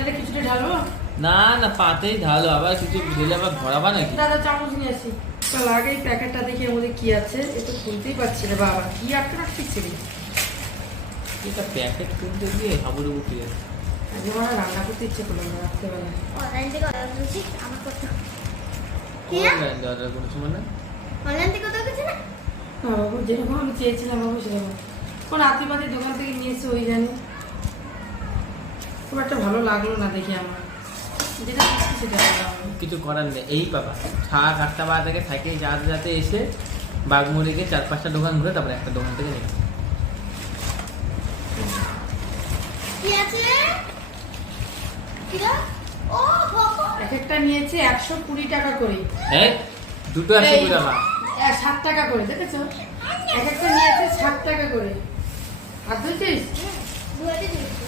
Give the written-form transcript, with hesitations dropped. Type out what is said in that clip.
এটাতে কিছুটা ঢালবো? না না, পাতেই ঢালো, আবার কিছু ঢেলে আবার ভরাবা নাকি? দাদা চামচ নিয়ে আসি। চল আগে এই প্যাকেটটা দেখি এর মধ্যে কি আছে। এটা খুলতেই পারছি না বাবা, কি আটকে রাখছিস রে? এটা প্যাকেট খুলতে গিয়ে হাবুডুবু কি আছে? আজকে আমার রান্না করতে ইচ্ছে করলো না রাত্রেবেলা। অনলাইন থেকে অর্ডার করেছি আমার করতে কি অনলাইন অর্ডার করেছো মানে? অনলাইন থেকে অর্ডার করেছি না না বাবু, যেরকম আমি চেয়েছিলাম বাবু সেরকম। কোন আতিপাতি দোকান থেকে নিয়ে এসে ওই জানে। খুব একটা ভালো লাগলো না দেখি আমার। যেটা দিচ্ছি সেটা ভালো হবে। কিছু করার নেই, এই বাবা 7-8টা বাজে থেকে সাইকেল যাতে যাতে এসে বাগমুড়ে গিয়ে 4-5টা দোকান ঘুরে তারপরে একটা দোকান থেকে নিলাম। কি আছে কি গো? ও বাবা এক একটা নিয়েছে 120 টাকা করে। হ্যাঁ, দুটো 120 টাকা। 60 টাকা করে, দেখেছো? এক একটা নিয়েছে 60 টাকা করে। আর দুইটিস দুয়ারে দিই